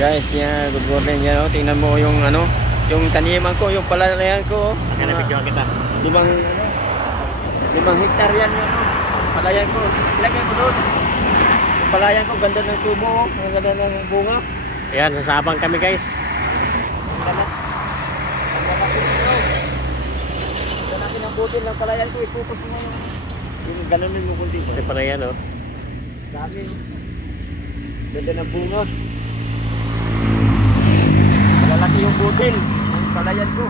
Guys, yan, good morning yan, oh. Tingnan mo yung ano, yung taniman ko, yung palayan ko. Nakapicture kita. Limang hektar yan, yun, oh. Palayan ko. Ilagay mo doon. Yung palayan ko, ganda ng tubo, oh. Ang ganda ng bunga. Ayan, sasabang kami guys. Ang ganda. Ang makasin ko. Ganda natin ang butil ng palayan ko. Ipupos mo yung gano'n yung kulti ko. Ito pala yan, oh. Dami. Ganda ng bunga. Malalaki yung butil ng palayan ko.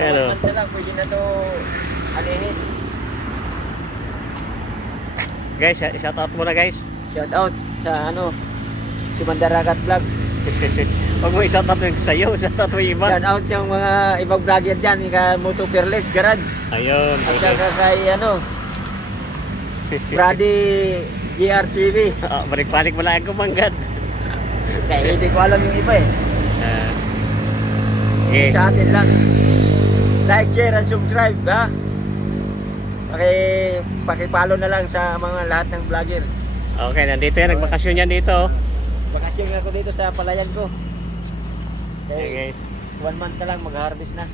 Ano? Ganda lang, pwede na ito anihin. Guys, shout out muna guys. Shout out sa ano, si Mandaragat Vlog. Huwag mo i-shout out sa'yo, shout out mo iba. Shout out sa mga ibang vlogger dyan, ika Moto Fearless Garage. Ayun. At saka kay ano, Brady GRTV. Oh, balik-balik mo lang ako manggad. Kaya hindi ko alam yung iba eh. Okay. Sa atin lang. Like, share, and subscribe, ha? Pakipalo na lang sa mga lahat ng vlogger. Okay, nandito yan, nagbakasyon yan dito. Bakasyon ako dito sa palayan ko. Okay. 1 month na lang, mag-harvest na.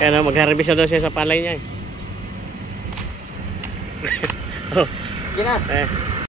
Kaya na mag-harvest na daw siya sa palay niya. Oh. Sige na.